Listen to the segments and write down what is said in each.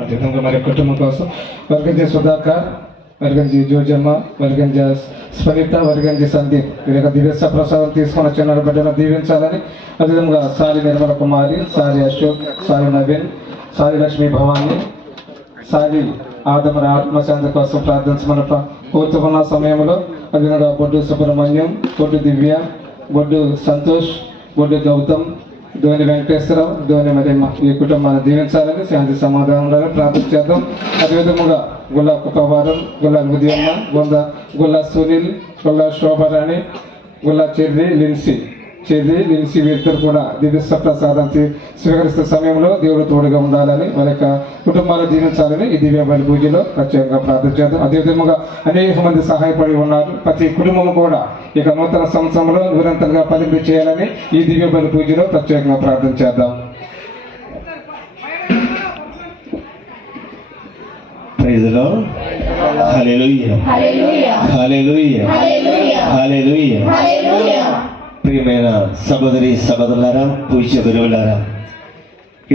అదేవిధంగా మరి కుటుంబం కోసం వర్గంజ సుధాకర్, వర్గంజి జోజమ్మ, వర్గంజ స్వరిత, వర్గంజి సందీప్ వీరి యొక్క దివ్య ప్రసాదం తీసుకొని వచ్చిన బిడ్డను దీవించాలని, అదేవిధంగా సారి నిర్మల కుమారి, సారి అశోక్, సారి నవీన్, సారి లక్ష్మీ భవాని, సారి ఆదమర ఆత్మశాంతి కోసం ప్రార్థించమని కోరుతున్న సమయంలో, అదేవిధంగా బొడ్డు సుబ్రహ్మణ్యం, బొడ్డు దివ్య, బొడ్డు సంతోష్, బొడ్డు గౌతమ్, ధోని వెంకటేశ్వరరావు, ధోని మరి ఈ కుటుంబాన్ని దీవించాలని, శాంతి సమాధానాలను ప్రార్థించేద్దాం. అదేవిధంగా గుల్లా కుప్పవారం, గుల్లా ముదియమ్మ, గుల్లా సునీల్, గుల్లా శోభరాణి, గుల్లా చెర్రి లిన్సీ వీరిద్దరు కూడా దివ్య ప్రసాదం స్వీకరిస్తున్న సమయంలో దేవుడు తోడుగా ఉండాలని, వారి యొక్క కుటుంబాలు దీవించాలని ఈ దివ్య బలి పూజలో ప్రత్యేకంగా ప్రార్థించేద్దాం. అదేవిధంగా అనేక మంది సహాయపడి ఉన్నారు. ప్రతి కుటుంబం కూడా ఇక నూతన సంవత్సరంలో నిరంతరంగా ఫలింపు చేయాలని ఈ దివ్య బలి పూజలో ప్రత్యేకంగా ప్రార్థించేద్దాం. Praise the Lord. Hallelujah, hallelujah, hallelujah. ప్రియమైన సహోదరి సహోదరులారా, పూజ్య గురువులారా,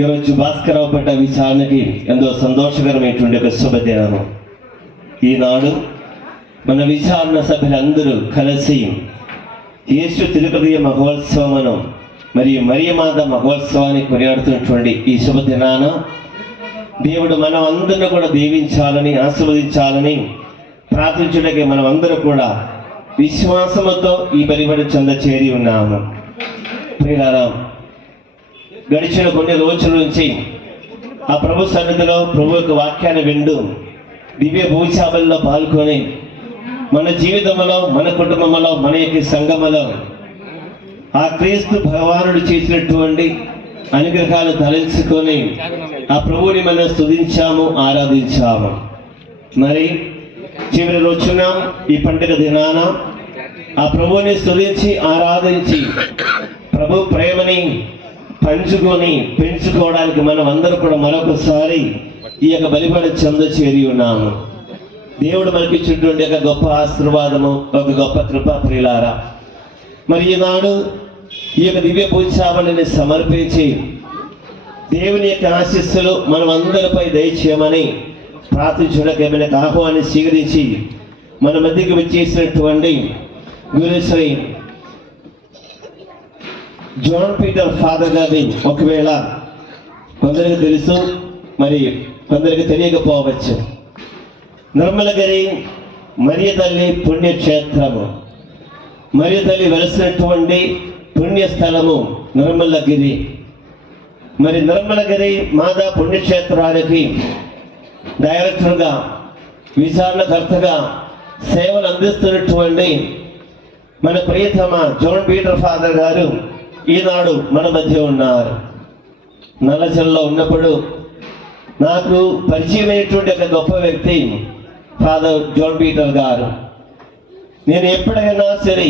ఈరోజు భాస్కరరావు పట్ల విచారణకి ఎంతో సంతోషకరమైనటువంటి ఒక శుభదినము. ఈనాడు మన విచారణ సభ్యులందరూ కలిసి యేసు తిరుపతి మహోత్సవమును మరియు మరియమాత మహోత్సవాన్ని కొనియాడుతున్నటువంటి ఈ శుభదినాన దేవుడు మనం అందరిని కూడా దీవించాలని, ఆశీర్వదించాలని ప్రార్థించడానికి మనం అందరూ కూడా విశ్వాసముతో ఈ బలిబడి చెంద చేరి ఉన్నాము. ప్రియులారా, గడిచిన కొన్ని రోజుల నుంచి ఆ ప్రభు సన్నిధిలో ప్రభు యొక్క వాక్యాన్ని వింటూ దివ్య భూచాబల్లో పాల్గొని మన జీవితంలో, మన కుటుంబంలో, మన యొక్క సంఘములో ఆ క్రీస్తు భగవానుడు చేసినటువంటి అనుగ్రహాలు తలంచుకొని ఆ ప్రభువుని మనం స్తుతించాము, ఆరాధించాము. మరి చివరి రోజున ఈ పండుగ దినాన ఆ ప్రభువుని స్తుతించి ఆరాధించి ప్రభు ప్రేమని పంచుకొని పెంచుకోవడానికి మనం అందరూ కూడా మరొకసారి ఈ యొక్క బలిబడి చెంద చేరి ఉన్నాము. దేవుడు మనకి ఇచ్చినటువంటి ఒక గొప్ప ఆశీర్వాదము, ఒక గొప్ప కృప. ప్రియులారా, మరి ఈనాడు ఈ యొక్క దివ్య పూజావళిని సమర్పించి దేవుని యొక్క ఆశీస్సులు మనం అందరిపై దయచేయమని ప్రార్థించడానికి ఏమైనా ఆహ్వాన్ని స్వీకరించి మన మధ్యకి వచ్చేసినటువంటి గురుశ్రీ జాన్ పీటర్ ఫాదర్ గారిని ఒకవేళ కొందరికి తెలుసు, మరి కొందరికి తెలియకపోవచ్చు. నిర్మలగిరి మరియ తల్లి పుణ్యక్షేత్రము, మరియ తల్లి వెలసినటువంటి పుణ్యస్థలము నిర్మలగిరి. మరి నిర్మలగిరి మాతా పుణ్యక్షేత్రానికి డైరెక్టర్గా, విచారణకర్తగా సేవలు అందిస్తున్నటువంటి మన ప్రియతమ జాన్ పీటర్ ఫాదర్ గారు ఈనాడు మన మధ్య ఉన్నారు. నల్లచెల్లో ఉన్నప్పుడు నాకు పరిచయమైనటువంటి ఒక గొప్ప వ్యక్తి ఫాదర్ జాన్ పీటర్ గారు. నేను ఎప్పుడైనా సరే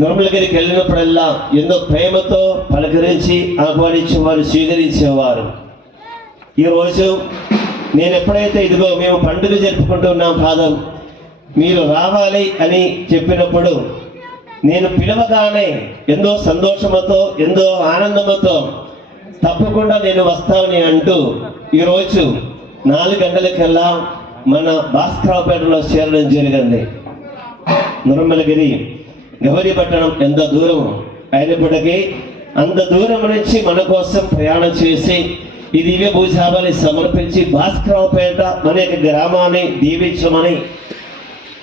నిర్మలగిరికి వెళ్ళినప్పుడల్లా ఎంతో ప్రేమతో పలకరించి ఆహ్వానించేవారు, స్వీకరించేవారు. ఈరోజు నేను ఎప్పుడైతే ఇదిగో మేము పండుగ జరుపుకుంటున్నాం ఫాదర్, మీరు రావాలి అని చెప్పినప్పుడు నేను పిలవగానే ఎంతో సంతోషంతో, ఎంతో ఆనందంతో తప్పకుండా నేను వస్తానని అంటూ ఈరోజు 4 గంటలకల్లా మన భాస్కరరావుపేటలో చేరడం జరిగింది. నిర్మలగిరి గౌరీపట్టణం ఎంత దూరం అయినప్పటికీ అంత దూరం నుంచి మన కోసం ప్రయాణం చేసి ఈ దివ్య భూజాబలి సమర్పించి భాస్కరరావుపేట మన యొక్క గ్రామాన్ని దీవించమని,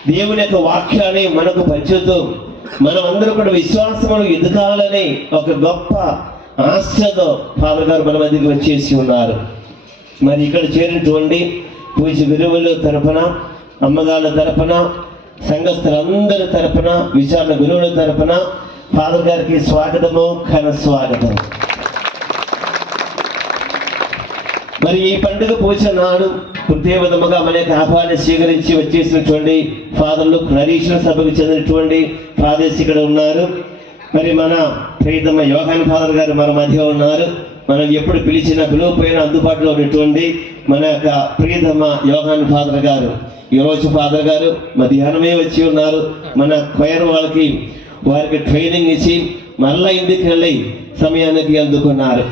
దేవుని యొక్క వాక్యాన్ని మనకు పంచుతూ మనం అందరూ కూడా విశ్వాసములు ఎదగాలని ఒక గొప్ప ఆశతో ఫాదర్ గారు మన మధ్యకి వచ్చేసి ఉన్నారు. మరి ఇక్కడ చేరినటువంటి పూజ గురువుల తరపున, అమ్మగారుల తరపున, సంఘస్థులందరి తరపున, విచారణ గురువుల తరపున ఫాదర్ గారికి స్వాగతము, ఘన స్వాగతం. మరి ఈ పండుగ పూజ నాడు కృతజ్ఞతముగా మన యొక్క ఆహ్వాన్ని స్వీకరించి వచ్చేసినటువంటి ఫాదర్లు నరీశ్వర సభకు చెందినటువంటి ఫాదర్స్ ఇక్కడ ఉన్నారు. మరి మన ప్రియతమ యోహాన్ ఫాదర్ గారు మన మధ్య ఉన్నారు. మనం ఎప్పుడు పిలిచినా పిలువపోయినా అందుబాటులో ఉన్నటువంటి మన యొక్క ప్రియతమ యోహాన్ ఫాదర్ గారు ఈరోజు ఫాదర్ గారు మధ్యాహ్నమే వచ్చి ఉన్నారు. మన క్వైర్ వారికి ట్రైనింగ్ ఇచ్చి మరలా ఇంటికి వెళ్ళి సమయానికి అందుకున్నారు.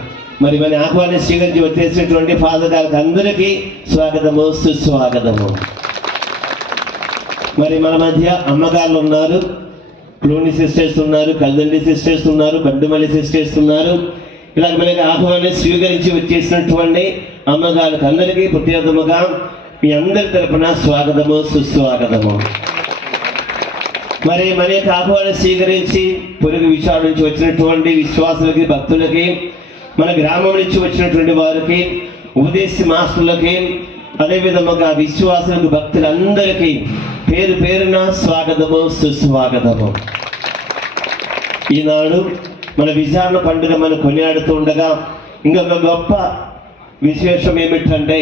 మరి మన ఆహ్వానం స్వీకరించి వచ్చేసినటువంటి ఫాదర్ గారికి అందరికీ స్వాగతము, సుస్వాగతము. మరి మన మధ్య అమ్మగారులు ఉన్నారు, క్లూని సిస్టర్స్ ఉన్నారు, కల్దండి సిస్టర్స్ ఉన్నారు, బండుమల్లి సిస్టర్స్ ఉన్నారు. ఇలా మనకి ఆహ్వానం స్వీకరించి వచ్చేసినటువంటి అమ్మగారికి అందరికీ ప్రత్యేకముగా మీ అందరి తరపున స్వాగతము, సుస్వాగతము. మరి మన యొక్క ఆహ్వానం స్వీకరించి పొరుగు విషయాల నుంచి వచ్చినటువంటి విశ్వాసులకి, భక్తులకి, మన గ్రామం నుంచి వచ్చినటువంటి వారికి, ఉపదేశ మాస్టర్లకి, అదేవిధముగా విశ్వాసులకు, భక్తులందరికీ పేరు పేరున స్వాగతము, సుస్వాగతము. ఈనాడు మన విచారణ పండుగ మనం కొనియాడుతూ ఉండగా ఇంకొక గొప్ప విశేషం ఏమిటంటే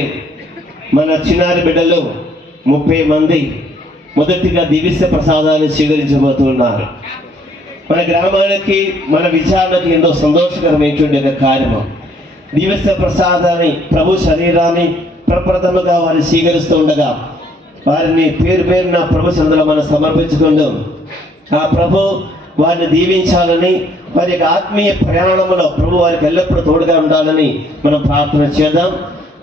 మన చిన్నారి బిడ్డలు 30 మంది మొదటిగా దివ్య ప్రసాదాన్ని స్వీకరించబోతున్నారు. మన గ్రామానికి, మన విచారణకి ఎంతో సంతోషకరమైనటువంటి కార్యము. దివ్య ప్రసాదాన్ని, ప్రభు శరీరాన్ని ప్రప్రథముగా వారిని స్వీకరిస్తూ ఉండగా వారిని పేరు పేరున ప్రభు సందులో మనం సమర్పించుకుందాం. ఆ ప్రభు వారిని దీవించాలని, వారి యొక్క ఆత్మీయ ప్రయాణంలో ప్రభు వారికి ఎల్లప్పుడూ తోడుగా ఉండాలని మనం ప్రార్థన చేద్దాం.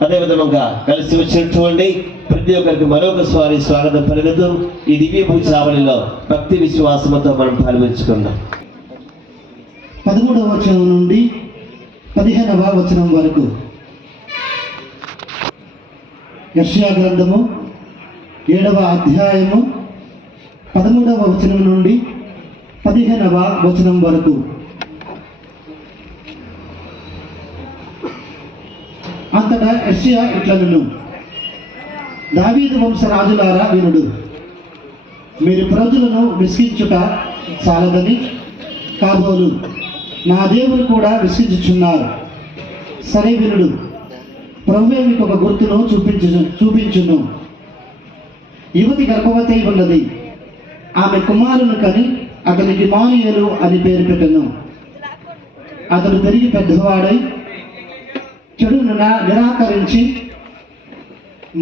అదేవిధంగా కలిసి వచ్చినటువంటి ప్రతి ఒక్కరికి మరొకసారి స్వాగతం పలుకుతూ ఈ దివ్య పూజావళిలో భక్తి విశ్వాసంతో మనం పాల్గొంచుకుందాం. 13వ వచనం నుండి 15వ వచనం వరకు యెషయా గ్రంథము 7వ అధ్యాయము 13వ వచనం నుండి 15వ వచనం వరకు. అంతటా యెషయా ఇట్లనెను, దావీదు వంశరాజులారా వినుడు, మీరు ప్రజలను విసిగించుట చాలదని కాబోలు నా దేవుడు కూడా విసిగించుచున్నారు. సరే వినుడు, ప్రభువే మీకు ఒక గుర్తును చూపించును. యువతి గర్భవతి ఉన్నది, ఆమె కుమారుని కని అతనికి ఇమ్మానుయేలు అని పేరు పెట్టెను. అతడు తిరిగి పెద్దవాడై చెడును నిరాకరించి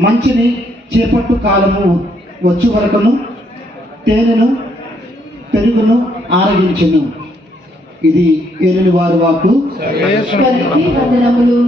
మంచిని చేపట్టు కాలము వచ్చు వరకును తేనెను పెరుగును ఆరగించెను. ఇది ఏలిన వారి వాక్కు. వందనములు.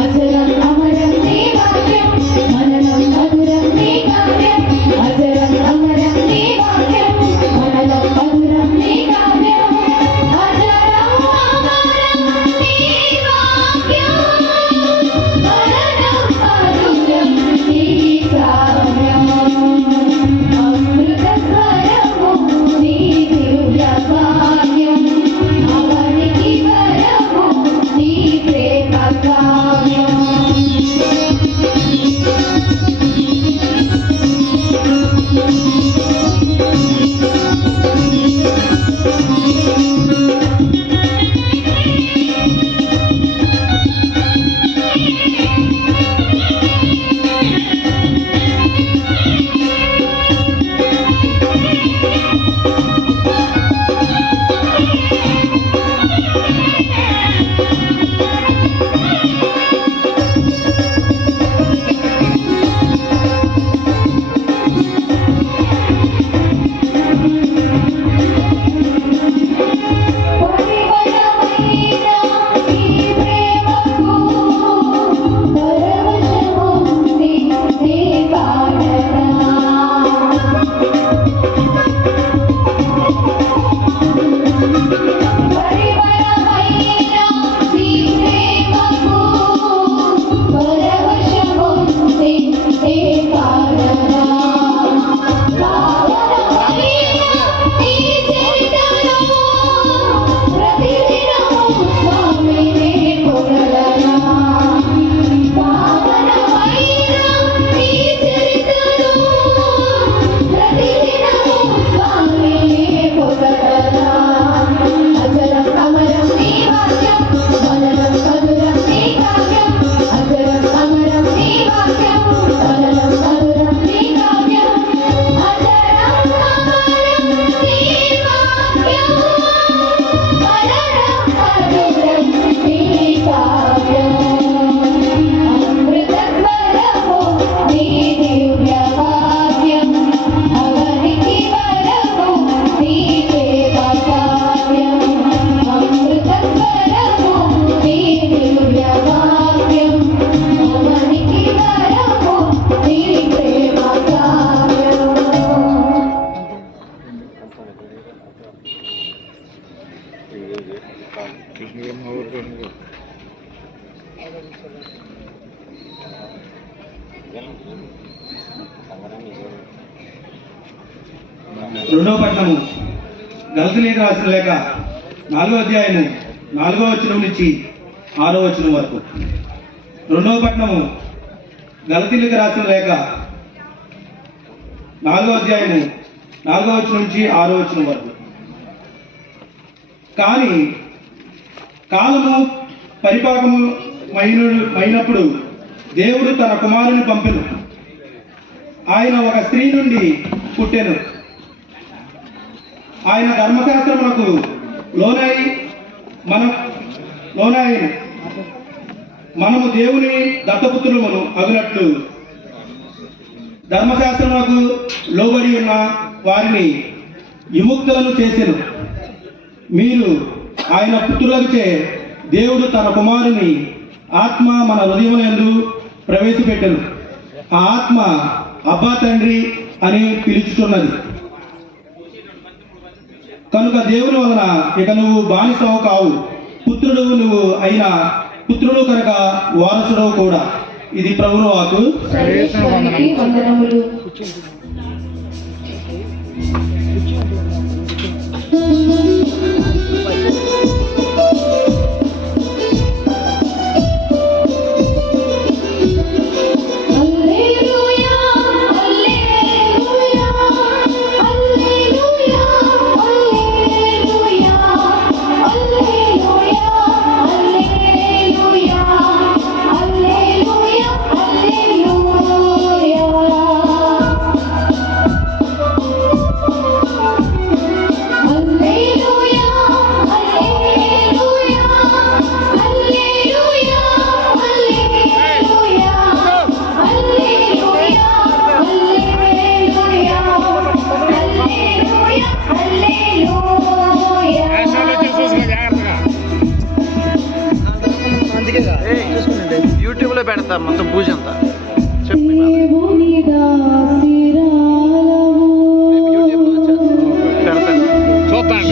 అజరం అమరం నీ వాక్యం మనలం మధురం నీ కావ్యం అజరం రెండవ పట్టణము గలతీయులకు రాసిన లేఖ 4వ అధ్యాయము 4వ వచనం నుంచి 6వ వచనం వరకు. రెండవ పట్టణము గలతీయులకు రాసిన లేఖ 4వ అధ్యాయము 4వ వచనం నుంచి 6వ వచనం వరకు. కానీ కాలము పరిపాకము మైనప్పుడు దేవుడు తన కుమారుని పంపెను. ఆయన ఒక స్త్రీ నుండి పుట్టెను. ఆయన ధర్మశాస్త్రములకు లోనాయను మనము దేవుని దత్తపుత్రులమును అగునట్లు ధర్మశాస్త్రములకు లోబడి ఉన్న వారిని విముక్తులను చేసెను. మీరు ఆయన పుత్రులచే దేవుడు తన కుమారుని ఆత్మ మన హృదయములందు ప్రవేశపెట్టెను. ఆ ఆత్మ అబ్బా తండ్రి అని పిలుచుతున్నది. కనుక దేవుని వలన ఇక నువ్వు బానిసవు కావు, పుత్రుడు నువ్వు అయిన పుత్రుడు కనుక వారసుడవు కూడా. ఇది ప్రభువు వాక్కు. యూట్యూబ్లో పెడతా మొత్తం పూజ అంతా చెప్పి పెడతాను చూస్తాను.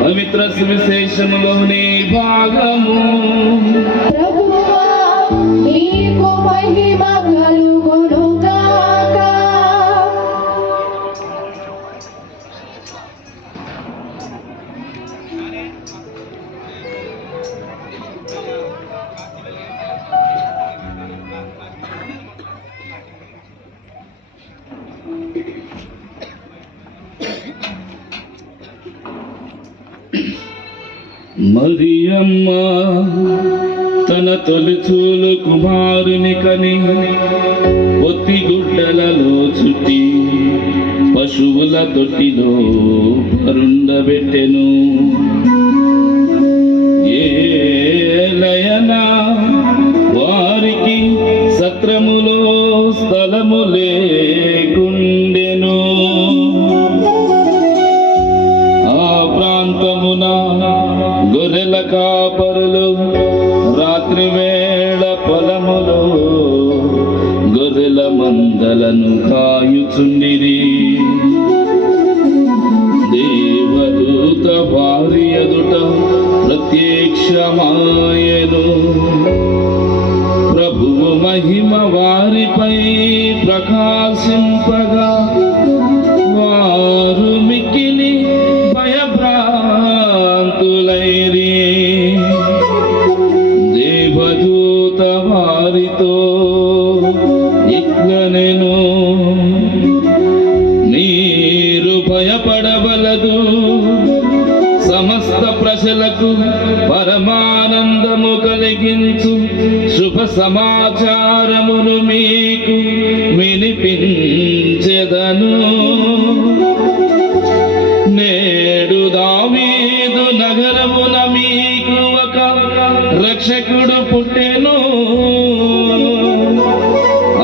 పవిత్ర సువిశేషములోని భాగము. ప్రభువా నీకు మహిమ కలుగునుగాక. మరియమ్మ తన తొలిచూలు కుమారుని కని పొత్తి గుడ్డలలో చుట్టి పశువుల తొట్టిలో పరుండబెట్టెను. ఏలయనా వారికి సత్రములో స్థలము లేకుండెను. ఆ ప్రాంతమున గొర్రెల కాపరులు రాత్రి వేళ పొలములో గొర్రెల మందలను కాయుచుండిరి. దేవదూత వారి ఎదుట ప్రత్యక్షమాయెను. ప్రభువు మహిమ వారిపై ప్రకాశింపగా వారు మిక్కిలి భయభ్రాంతులైరి. దేవదూత వారితో ఇట్లనెను, మీరు భయపడవలదు. సమస్త ప్రజలకు పరమానందము కలిగించు శుభ సమాచారమును మీకు వినిపించెదను. నేడు దావీదు నగరమున మీకు ఒక రక్షకుడు పుట్టెను.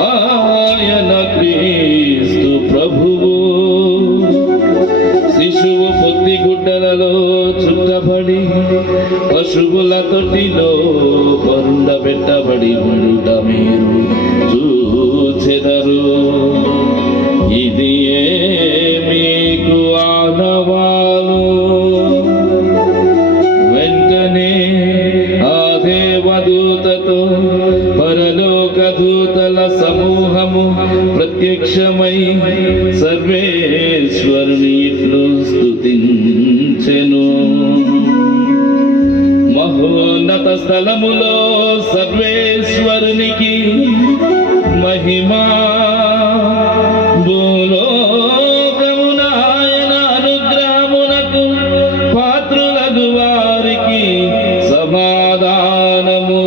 ఆయన క్రీస్తు ప్రభువు. శిశువు పొత్తిగుడ్డలలో చుట్టబడి పశువుల తొట్టిలో పరుండబెట్టబడి ఉండుట మీరు చూచెదరు. ఇది మీకు ఆనవాలు. వెంటనే ఆ దేవదూతతో పరలోక దూతల సమూహము ప్రత్యక్షమై సర్వేశ్వరుని ఇట్లు స్తుతించెను. మహోన్నత స్థలములో సర్వేశ్వరునికి మహిమా. భూలోకమున ఆయన అనుగ్రహమునకు పాత్రులగు వారికి సమాధానము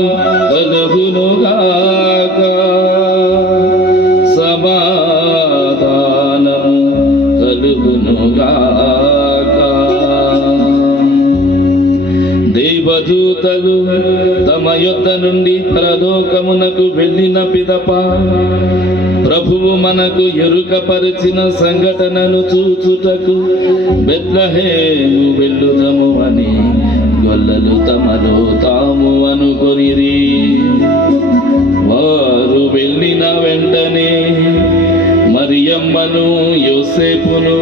కలుగునుగాక. సమాధానము కలుగునుగాక. దేవదూతలు తమ యొద్ద నుండి పరలోకమునకు వెళ్ళిన పిదప ప్రభువు మనకు ఎరుకపరిచిన సంఘటనను చూచుటకు బెత్లెహేము వెళ్ళుదము అని గొల్లలు తమలో తాము అనుకొనిరి. వారు వెళ్ళిన వెంటనే మరియమ్మను యోసేపును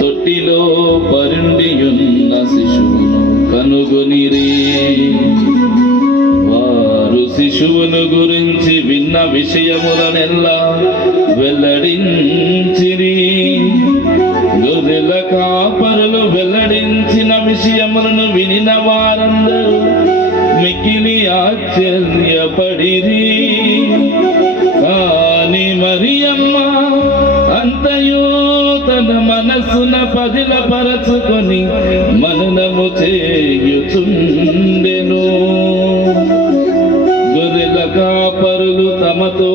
తొట్టిలో పరుండియున్న శిశువును కనుగొనిరి. వారు శిశువును గురించి విన్న విషయములనెల్లా వెల్లడించిరి. గొర్రెల కాపరులు వెల్లడించిన విషయములను వినిన వారందరూ మిక్కిలి ఆశ్చర్యపడిరి. కాని మరియమ్మ అంతయు తన మనస్సున పదిలపరచుకొని మననము చేయుచుండెను. గొర్రెల కాపరులు తమతో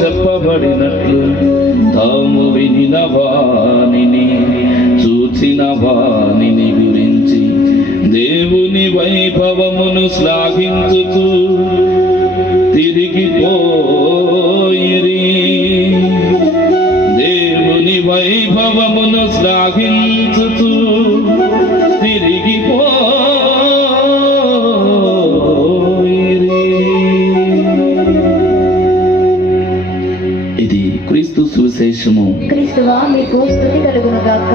చెప్పబడినట్లు తాము వినిన వానిని చూచిన వానిని గురించి దేవుని వైభవమును శ్లాఘించుచు తిరిగిపోయిరి. దేవుని వైభవమును శ్లాఘించుచు తిరిగిపోయిరి. ఇది క్రీస్తు సువిశేషము. క్రీస్తువా మీకు స్తుతి కలుగునుగాక.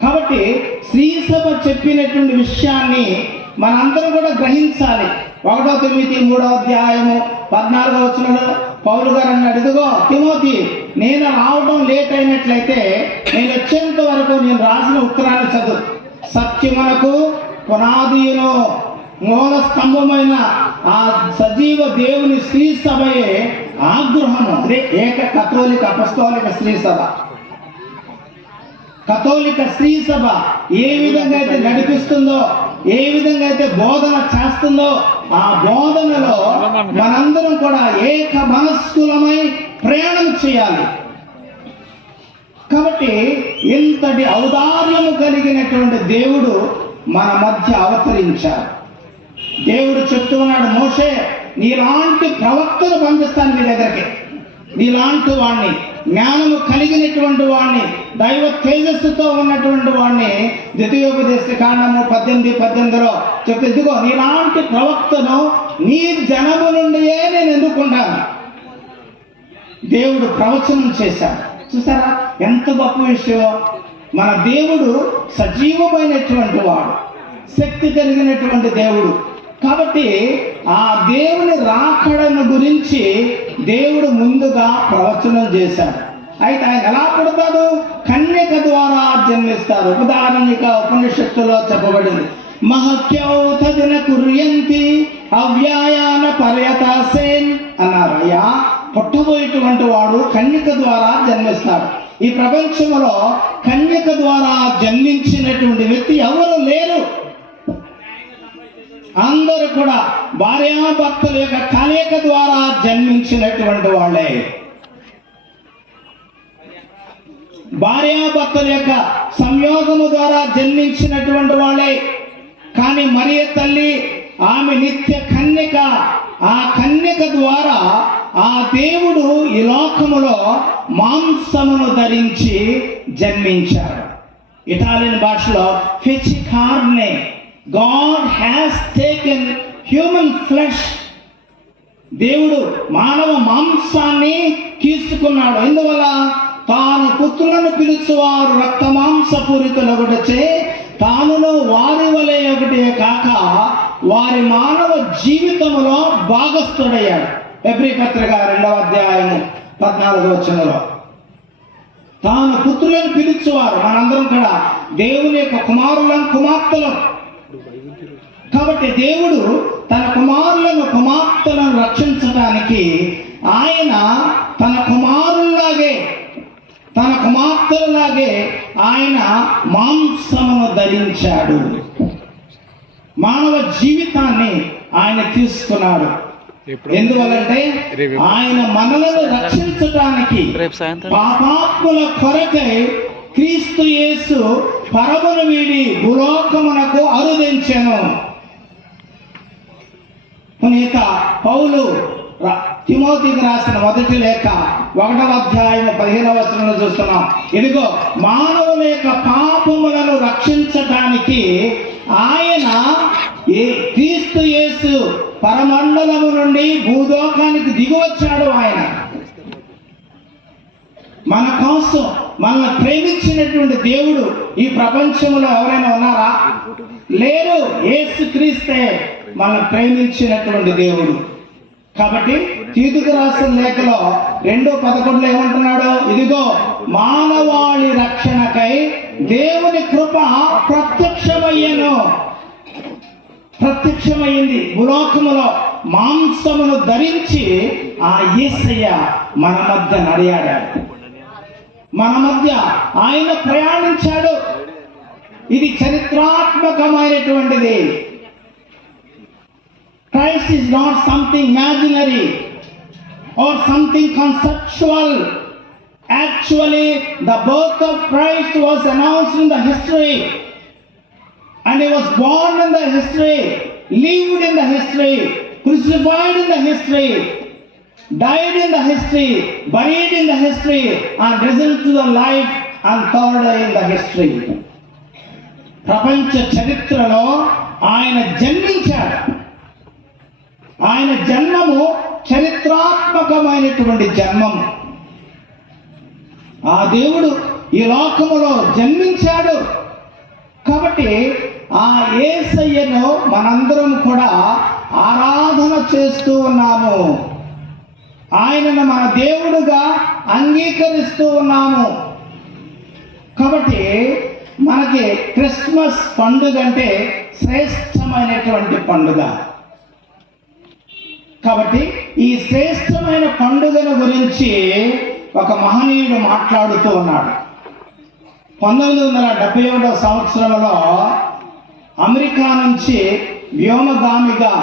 కాబట్టి శ్రీ సభ చెప్పినటువంటి విషయాన్ని మనందరం కూడా గ్రహించాలి. 1 తిమోతి 3వ అధ్యాయము 14వ వచనంలో పౌలు గారు అన్నాడు, ఇదిగో తిమోతి, నేను రావడం లేట్ అయినట్లయితే నేను వచ్చేంత వరకు నేను రాసిన ఉత్తరాన్ని చదువు. సత్యమునకు పునాదిలో మూల స్తంభమైన ఆ సజీవ దేవుని శ్రీ సభయే ఆగృహము. అదే ఏక కథోలిక అపొస్తోలిక శ్రీ సభ. కథోలిక శ్రీ సభ ఏ విధంగా అయితే నడిపిస్తుందో, ఏ విధంగా అయితే బోధన చేస్తుందో, ఆ బోధనలో మనందరం కూడా ఏక మనస్కులమై ప్రయాణం చేయాలి. కాబట్టి ఇంతటి ఔదార్యము కలిగినటువంటి దేవుడు మన మధ్య అవతరించారు. దేవుడు చెప్తూ ఉన్నాడు, మోషే నీలాంటి ప్రవక్తను పంపిస్తాను మీ దగ్గరికి, నీలాంటి వాణ్ణి, జ్ఞానము కలిగినటువంటి వాణ్ణి, దైవ తేజస్సుతో ఉన్నటువంటి వాణ్ణి. ద్వితీయోపదేశ కాండము 18:18లో చెప్తే, ఇదిగో నీలాంటి ప్రవక్తను నీ జనము నుండియే నేను ఎన్నుకుంటాను. దేవుడు ప్రవచనం చేశాడు. చూసారా ఎంత గొప్ప విషయం. మన దేవుడు సజీవమైనటువంటి వాడు, శక్తి కలిగినటువంటి దేవుడు. కాబట్టి ఆ దేవుని రాకడను గురించి దేవుడు ముందుగా ప్రవచనం చేశాడు. అయితే ఆయన ఎలా పుడతాడు? కన్యక ద్వారా జన్మిస్తారు. ఉదాహరణగా ఉపనిషత్తులో చెప్పబడింది, మహత్యౌతదిన కుర్యంతి అవ్యాయాన పర్యతాసేన్ అన్నారు. అయ్యా, పుట్టబోయేటువంటి వాడు కన్యక ద్వారా జన్మిస్తాడు. ఈ ప్రపంచంలో కన్యక ద్వారా జన్మించినటువంటి వ్యక్తి ఎవరు లేరు. అందరూ కూడా భార్యాభర్తల యొక్క కలయిక ద్వారా జన్మించినటువంటి వాళ్ళే. భార్యాభర్తల యొక్క సంయోగము ద్వారా జన్మించినటువంటి వాళ్ళే. కానీ మరియ తల్లి ఆమె నిత్య కన్యక. ఆ కన్యక ద్వారా ఆ దేవుడు ఈ లోకములో మాంసమును ధరించి జన్మించాడు. ఇటాలియన్ భాషలో ఫెచి కార్నే, God has taken human flesh. దేవుడు మానవ మాంసాన్ని తీసుకున్నాడు. ఎందువల్ల? తాను పుత్రులను పిలుచువారు రక్త మాంసపూరితులొకటచే తానును వారి వలె ఒకటే కాక వారి మానవ జీవితంలో భాగస్థుడయ్యాడు. హెబ్రీ పత్రిక 2:14 తాను పుత్రులను పిలుచువారు, మనందరం కూడా దేవుని యొక్క కుమారులను కుమార్తెలను. కాబట్టి దేవుడు తన కుమారులను కుమార్తెలను రక్షించడానికి ఆయన తన కుమారుల్లాగే తన కుమార్తెలాగే ఆయన మాంసమును ధరించాడు. మానవ జీవితాన్ని ఆయన తీసుకున్నాడు. ఎందువల్లంటే ఆయన మనలను రక్షించడానికి పాపాత్ముల కొరకై క్రీస్తు యేసు పరమును వీడి భూలోకమునకు అరుదించెను. పునీత పౌలు తిమోతికి రాసిన మొదటి లేఖ 1:15 చూస్తున్నాం. ఇదిగో మానవుల యొక్క పాపములను రక్షించడానికి ఆయన క్రీస్తు యేసు పరమండలము నుండి భూలోకానికి దిగివచ్చాడు. ఆయన మన కోసం మనల్ని ప్రేమించినటువంటి దేవుడు ఈ ప్రపంచంలో ఎవరైనా ఉన్నారా? లేరు. యేసుక్రీస్తే మనల్ని ప్రేమించినటువంటి దేవుడు. కాబట్టి తీతుకు రాసిన లేఖలో 2:11 ఏమంటున్నాడు? ఇదిగో మానవాళి రక్షణకై దేవుని కృప ప్రత్యక్షమైంది భూలోకములో మాంసమును ధరించి ఆ యేసయ్య మన మధ్య నడియాడాడు, మన మధ్య ఆయన ప్రయాణించాడు. ఇది చరిత్రాత్మకమైనటువంటిది. Christ is not something imaginary or something conceptual. Actually, the birth of Christ was announced in the history, and he was born in the history, lived in the history, crucified in the history, died in the history, buried in the history, and risen to the life and third day in the history. ప్రపంచ చరిత్రలో ఆయన జన్మించాడు. ఆయన జన్మము చరిత్రాత్మకమైనటువంటి జన్మము. ఆ దేవుడు ఈ లోకములో జన్మించాడు. కాబట్టి ఆ యేసయ్యను మనందరం కూడా ఆరాధన చేస్తూ ఉన్నాము. ఆయనను మన దేవుడుగా అంగీకరిస్తూ ఉన్నాము. కాబట్టి మనకి క్రిస్మస్ పండుగ అంటే శ్రేష్టమైనటువంటి పండుగ. కాబట్టి ఈ శ్రేష్టమైన పండుగను గురించి ఒక మహనీయుడు మాట్లాడుతూ ఉన్నాడు. 1971 అమెరికా నుంచి వ్యోమగామిగా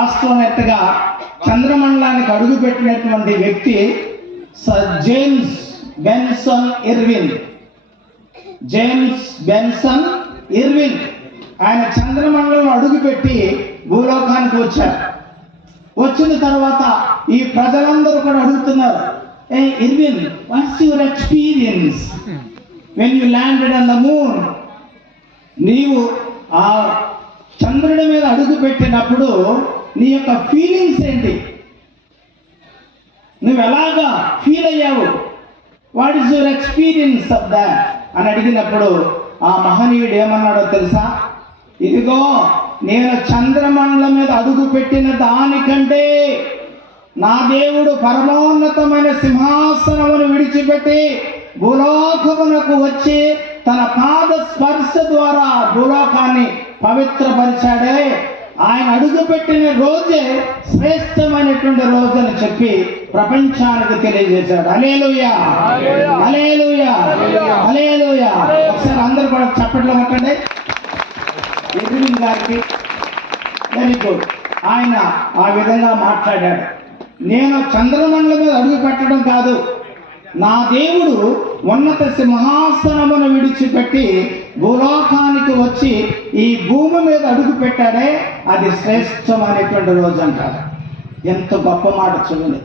ఆస్ట్రోనెట్గా చంద్రమండలానికి అడుగుపెట్టినటువంటి వ్యక్తి సర్ జేమ్స్ బెన్సన్ ఇర్విన్. ఆయన చంద్రమండలంలో అడుగుపెట్టి భూలోకానికి వచ్చారు. వచ్చిన తర్వాత ఈ ప్రజలందరూ కూడా అడుగుతున్నారు, ఏ Irwin, what's your experience when you landed on the moon? నీవు ఆ చంద్రుడి మీద అడుగు పెట్టినప్పుడు నీ యొక్క ఫీలింగ్స్ ఏంటి? నువ్వు ఎలాగా ఫీల్ అయ్యావు? What is your experience of that అని అడిగినప్పుడు ఆ మహనీయుడు ఏమన్నాడో తెలుసా? ఇదిగో, నేను చంద్రమండలం మీద అడుగు పెట్టిన దానికంటే నా దేవుడు పరమోన్నతమైన సింహాసనమును విడిచిపెట్టి భూలోకమునకు వచ్చి తన పాద స్పర్శ ద్వారా భూలోకాన్ని పవిత్రపరిచాడే, ఆయన అడుగుపెట్టిన రోజే శ్రేష్టమైనటువంటి రోజు అని చెప్పి ప్రపంచానికి తెలియజేశాడు. హల్లెలూయా, హల్లెలూయా, హల్లెలూయా. ఒకసారి అందరూ కూడా చప్పట్లు కొట్టండి ఎడ్విన్ గారికి. Very good. ఆయన ఆ విధంగా మాట్లాడాడు. నేను చంద్రమండలం మీద అడుగు పెట్టడం కాదు, నా దేవుడు ఉన్నత సింహాసనమును విడిచిపెట్టి భూలోకానికి వచ్చి ఈ భూమి మీద అడుగు పెట్టాడే, అది శ్రేష్టమైనటువంటి రోజు అంటారు. ఎంత గొప్ప మాట చూడండి.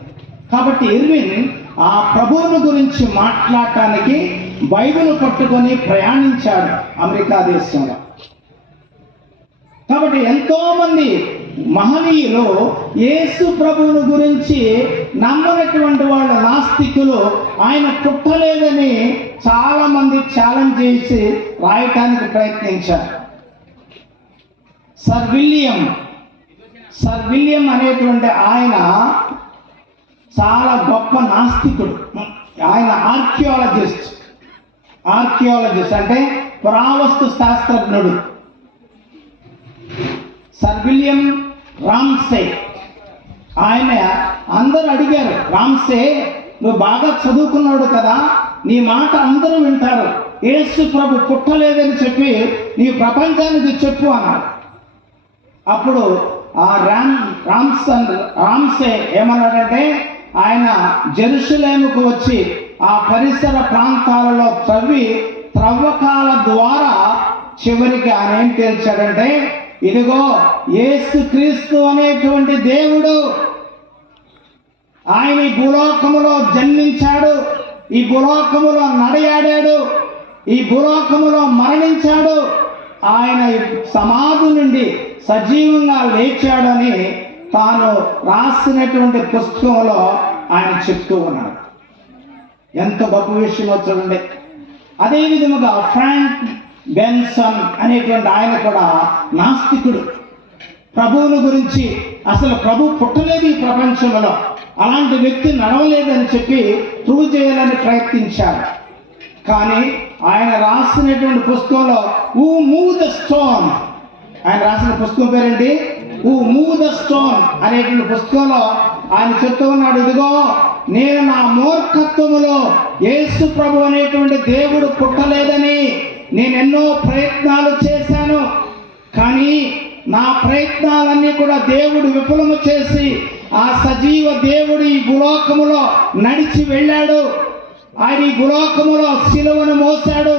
కాబట్టి ఇర్విన్ ఆ ప్రభువుని గురించి మాట్లాడటానికి బైబిల్ పట్టుకొని ప్రయాణించాడు అమెరికా దేశంలో. కాబట్టి ఎంతో మంది మహనీయులు యేసు ప్రభువుని గురించి నమ్మనటువంటి వాళ్ళ నాస్తికులు ఆయన పుట్టలేదని చాలా మంది ఛాలెంజ్ చేసి రాయటానికి ప్రయత్నించారు. సర్ విలియం అనేటువంటి ఆయన చాలా గొప్ప నాస్తికుడు. ఆయన ఆర్కియాలజిస్ట్ అంటే పురావస్తు శాస్త్రజ్ఞుడు. Sir William Ramsay. ఆయన అందరూ అడిగారు, రామ్సే నువ్వు బాగా చదువుకున్నాడు కదా, నీ మాట అందరూ వింటారు, యేసు ప్రభు పుట్టలేదని చెప్పి నీ ప్రపంచానికి చెప్పు అన్నాడు. అప్పుడు ఆ రామ్సే ఏమన్నాడంటే, ఆయన జెరూసలేముకు వచ్చి ఆ పరిసర ప్రాంతాలలో త్రవ్వకాల ద్వారా చివరికి ఆయన ఏం తేల్చాడంటే, ఇదిగో యేసు క్రీస్తు అనేటువంటి దేవుడు ఆయన ఈ భూలోకములో జన్మించాడు, ఈ భూలోకములో నడయాడాడు, ఈ భూలోకములో మరణించాడు, ఆయన సమాధి నుండి సజీవంగా లేచాడని తాను రాసినటువంటి పుస్తకంలో ఆయన చెప్తూ ఉన్నాడు. ఎంత గొప్ప విషయమో చూడండి. అదే విధముగా ఫ్రాంక్ బెన్సన్ అనేటువంటి ఆయన కూడా నాస్తికుడు. ప్రభువుని గురించి అసలు ప్రభు పుట్టలేదు ఈ ప్రపంచంలో, అలాంటి వ్యక్తి నడవలేదని చెప్పి ప్రూవ్ చేయాలని ప్రయత్నించాడు. కానీ ఆయన రాసినటువంటి పుస్తకంలో హూ మూవ్ ద స్టోన్, ఆయన రాసిన పుస్తకం పేరేంటి? హూ మూవ్ ద స్టోన్ అనేటువంటి పుస్తకంలో ఆయన చెప్తూ ఉన్నాడు, ఇదిగో నేను నా మూర్ఖత్వములో యేసు ప్రభు అనేటువంటి దేవుడు పుట్టలేదని నేను ఎన్నో ప్రయత్నాలు చేశాను, కానీ నా ప్రయత్నాలన్నీ కూడా దేవుడు విఫలము చేసి ఆ సజీవ దేవుడు ఈ భూలోకములో నడిచి వెళ్ళాడు, ఆయన ఈ భూలోకములో శిలువను మోసాడు,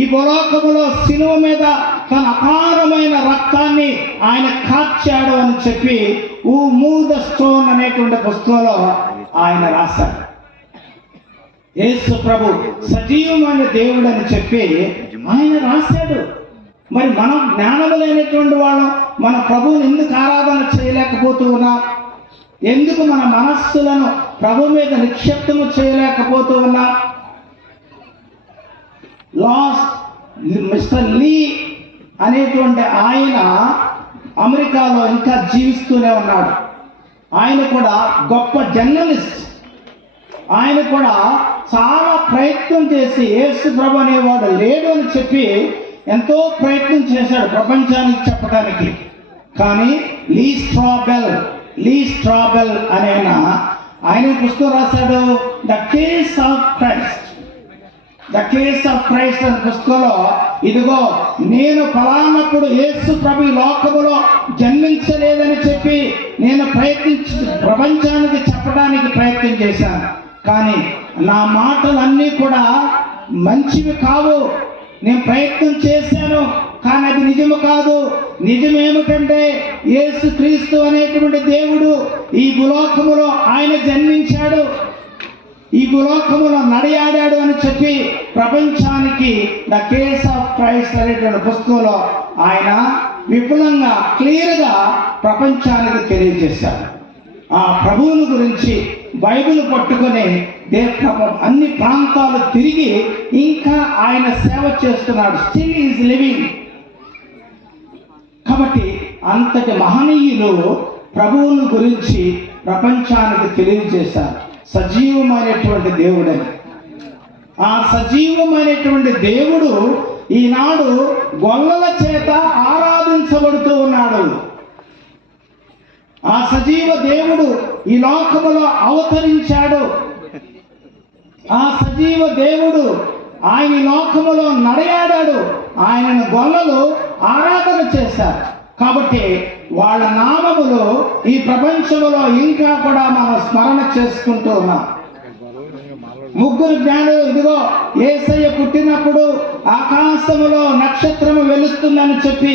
ఈ భూలోకములో శిలువ మీద తన అపారమైన రక్తాన్ని ఆయన కార్చాడు అని చెప్పి హూ మూవ్ ద స్టోన్ అనేటువంటి పుస్తకంలో ఆయన రాశాడు. యేసు ప్రభు సజీవమైన దేవుడు అని చెప్పి ఆయన రాశాడు. మరి మనం జ్ఞానము లేనటువంటి వాళ్ళం మన ప్రభువుని ఎందుకు ఆరాధన చేయలేకపోతూ ఉన్నాం? ఎందుకు మన మనస్సులను ప్రభు మీద నిక్షిప్తము చేయలేకపోతూ ఉన్నాం? మిస్టర్ లీ అనేటువంటి ఆయన అమెరికాలో ఇంకా జీవిస్తూనే ఉన్నాడు. ఆయన కూడా గొప్ప జర్నలిస్ట్. ఆయన కూడా చాలా ప్రయత్నం చేసి యేసు ప్రభు అనేవాడు లేడు అని చెప్పి ఎంతో ప్రయత్నం చేశాడు ప్రపంచానికి చెప్పడానికి. కానీ లీ స్ట్రాబెల్ అనే ఆయన పుస్తకం రాశాడు, ద కేస్ ఆఫ్ క్రైస్ట్ అనే పుస్తకంలో, ఇదిగో నేను ఫలానప్పుడు యేసు ప్రభు లోకములో జన్మించలేదని చెప్పి నేను ప్రపంచానికి చెప్పడానికి ప్రయత్నం చేశాను, కానీ నా మాటలన్నీ కూడా మంచివి కావు, నేను ప్రయత్నం చేశాను కానీ అది నిజము కాదు, నిజమేమిటంటే యేసుక్రీస్తు అనేటువంటి దేవుడు ఈ భూలోకములో ఆయన జన్మించాడు, ఈ భూలోకములో నడయాడాడు అని చెప్పి ప్రపంచానికి ద కేస్ ఆఫ్ క్రైస్ట్ అనేటువంటి పుస్తకంలో ఆయన విపులంగా క్లియర్గా ప్రపంచానికి తెలియజేశారు. ఆ ప్రభువుని గురించి బైబిల్ పట్టుకొని అన్ని ప్రాంతాలు తిరిగి ఇంకా ఆయన సేవ చేస్తున్నాడు. Still is living. కాబట్టి అంతటి మహనీయులు ప్రభువుని గురించి ప్రపంచానికి తెలియజేశారు. సజీవమైనటువంటి దేవుడని. ఆ సజీవమైనటువంటి దేవుడు ఈనాడు గొల్లల చేత ఆరాధించబడుతూ ఉన్నాడు. ఆ సజీవ దేవుడు ఈ లోకములో అవతరించాడు. ఆ సజీవ దేవుడు ఆయన ఈ లోకములో నడయాడాడు. ఆయనను గొల్లలు ఆరాధన చేశారు. కాబట్టి వాళ్ళ నామములు ఈ ప్రపంచంలో ఇంకా కూడా మనం స్మరణ చేసుకుంటూ ఉన్నాం. ముగ్గురు జ్ఞానులు, ఇదిగో యేసయ్య పుట్టినప్పుడు ఆకాశములో నక్షత్రము వెలుస్తుందని చెప్పి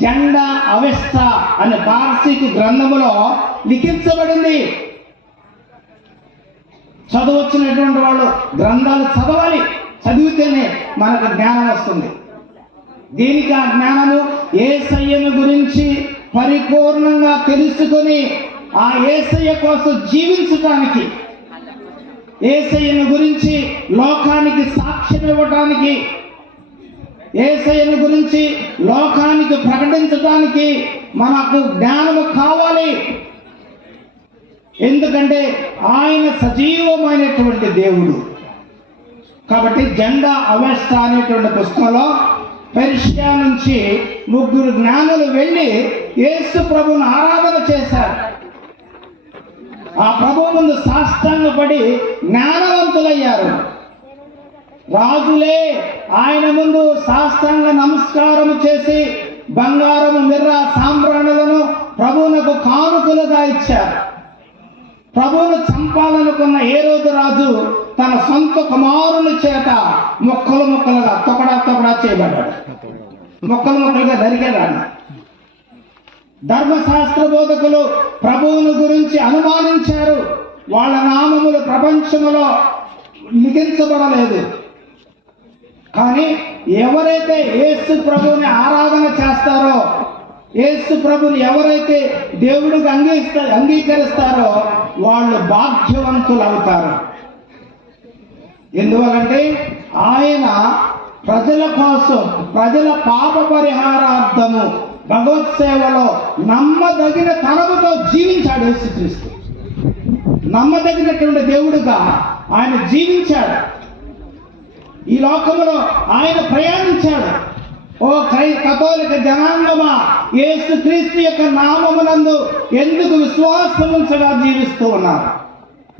జెండా అవెస్త అనే పార్సీకి గ్రంథములో లిఖించబడింది. చదవచ్చినటువంటి వాళ్ళు గ్రంథాలు చదవాలి. చదివితేనే మనకు జ్ఞానం వస్తుంది. దీనికి ఆ జ్ఞానము యేసయ్యను గురించి పరిపూర్ణంగా తెలుసుకొని ఆ యేసయ్య కోసం జీవించటానికి, యేసయ్యను గురించి లోకానికి సాక్ష్యం ఇవ్వటానికి, యేసయ్యను గురించి లోకానికి ప్రకటించడానికి మనకు జ్ఞానము కావాలి. ఎందుకంటే ఆయన సజీవమైనటువంటి దేవుడు. కాబట్టి జెండా అవెస్త అనేటువంటి పుస్తకంలో పెర్షియా నుంచి ముగ్గురు జ్ఞానులు వెళ్ళి యేసు ప్రభువును ఆరాధన చేశారు. ఆ ప్రభువు ముందు సాష్టాంగపడి జ్ఞానవంతులయ్యారు. రాజులే ఆయన ముందు సాష్టాంగ నమస్కారం చేసి బంగారము, మిర్ర, సాంబ్రాణులను ప్రభువునకు కానుకలుగా ఇచ్చారు. ప్రభువును చంపాలనుకున్న హేరోదు రాజు తన సొంత కుమారుని చేత ముక్కలు ముక్కలుగా తొకడా చేయబడ్డాడు. ముక్కలు ముక్కలుగా నరికేవాడు. ధర్మశాస్త్ర బోధకులు ప్రభువును గురించి అనుమానించారు. వాళ్ళ నామములు ప్రపంచములో లిఖించబడలేదు. కానీ ఎవరైతే యేసు ప్రభువుని ఆరాధన చేస్తారో, యేసు ప్రభుని ఎవరైతే దేవుడికి అంగీకరిస్తారో వాళ్ళు భాగ్యవంతులు అవుతారు. ఎందువల్లంటే ఆయన ప్రజల కోసం, ప్రజల పాప పరిహారార్థము భగవత్ సేవలో నమ్మదగిన తనముతో జీవించాడు. యేసుక్రీస్తు నమ్మదగినటువంటి దేవుడుగా ఆయన జీవించాడు. ఈ లోకంలో ఆయన ప్రయాణించాడు. ఓ కథోలిక జనాంగమా, యేసుక్రీస్తు యొక్క నామమునందు ఎందుకు విశ్వాసముంచగా జీవిస్తూ ఉన్నారు?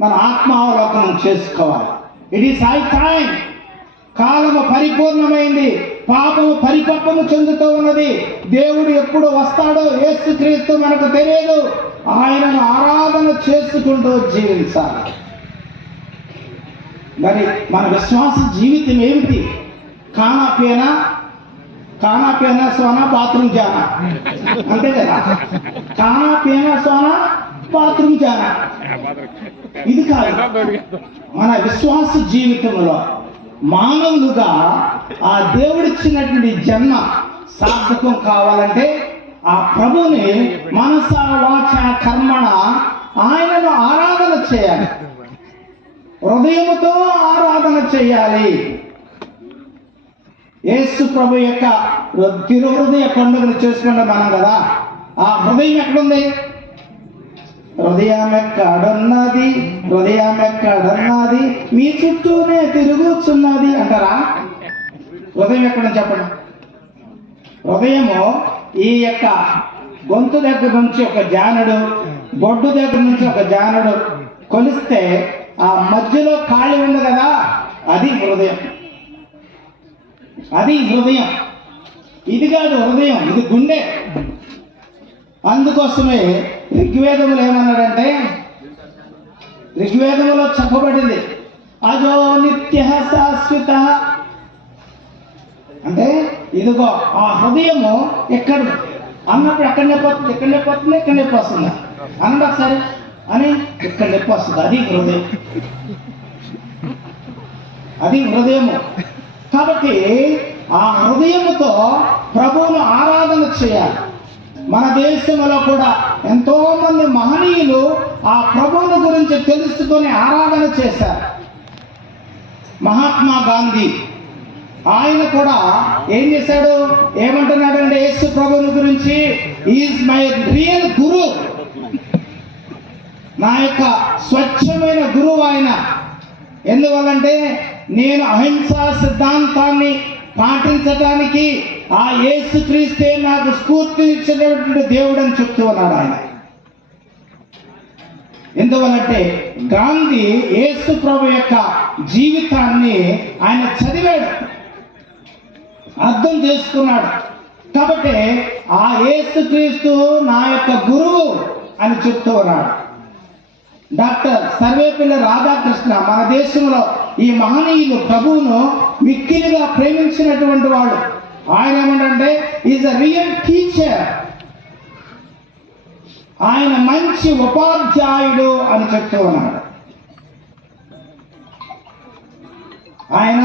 మన ఆత్మావలోకనం చేసుకోవాలి. It is high time. కాలము పరిపూర్ణమైంది. పాపము పరిపక్వము చెందుతూ ఉన్నది. దేవుడు ఎప్పుడు వస్తాడో యేసుక్రీస్తు మనకు తెలియదు. ఆయనను ఆరాధన చేసుకుంటూ జీవించాలి. మరి మన విశ్వాస జీవితం ఏమిటి? खाना पीना सोना बाथरूम जाना, అంతే కదా? खाना पीना सोना బాత్రూమ్ జానా, ఇది కాదు. మన విశ్వాస జీవితంలో మానవులుగా ఆ దేవుడిచ్చినటువంటి జన్మ సార్థకం కావాలంటే ఆ ప్రభుని మనస వాచ కర్మణ ఆయనను ఆరాధన చేయాలి. హృదయముతో ఆరాధన చేయాలి. యేసు ప్రభు యొక్క తిరుహృదయ పండుగను చేసుకుంటాం మనం కదా. ఆ హృదయం ఎక్కడుంది? హృదయం ఎక్కడున్నది, హృదయం ఎక్కడున్నది, మీ చుట్టూనే తిరుగుతున్నది అంటారా? హృదయం ఎక్కడ చెప్పండి. హృదయము ఈ యొక్క గొంతు దగ్గర నుంచి ఒక జానడు, బొడ్డు దగ్గర నుంచి ఒక జానడు కొలిస్తే ఆ మధ్యలో ఖాళీ ఉంది కదా, అది హృదయం. అది హృదయం. ఇది కాదు హృదయం, ఇది గుండె. అందుకోసమే ఋగ్వేదములు ఏమన్నాడంటే, ఋగ్వేదములో చెప్పబడింది అజో నిత్య శాశ్వత అంటే ఇదిగో ఆ హృదయము ఎక్కడ అన్నప్పుడు ఎక్కడ నొప్పి వస్తుంది, ఇక్కడ నొప్పి వస్తుంది, ఇక్కడ నొప్పి వస్తుంది అనండి ఒకసారి అని, ఇక్కడ నొప్పి వస్తుంది. అది హృదయం, అది హృదయము. కాబట్టి ఆ హృదయముతో ప్రభువును ఆరాధన చేయాలి. మన దేశంలో కూడా ఎంతో మంది మహనీయులు ఆ ప్రభువుని గురించి తెలుసుకొని ఆరాధన చేశారు. మహాత్మా గాంధీ ఆయన కూడా ఏం చేశాడు, ఏమంటున్నాడంటే యేసు ప్రభువుని గురించి, ఈజ్ మై రియల్ గురు, నా యొక్క స్వచ్ఛమైన గురువు ఆయన. ఎందువల్లంటే నేను అహింసా సిద్ధాంతాన్ని పాటించడానికి ఆ యేసుక్రీస్తే నాకు స్ఫూర్తినిచ్చినటువంటి దేవుడు అని చెప్తూ ఉన్నాడు ఆయన. ఎందువల్లంటే గాంధీ యేసు ప్రభు యొక్క జీవితాన్ని ఆయన చదివాడు, అర్థం చేసుకున్నాడు. కాబట్టి ఆ యేసుక్రీస్తు నా యొక్క గురువు అని చెప్తూ ఉన్నాడు. డాక్టర్ సర్వేపల్లి రాధాకృష్ణ మన దేశంలో ఈ మహనీయులు ప్రభువును మిక్కిలిగా ప్రేమించినటువంటి వాడు. ఆయన ఏమంటే ఈజ్ అ రియల్ టీచర్, ఆయన మంచి ఉపాధ్యాయుడు అని చెప్తూ ఉన్నాడు. ఆయన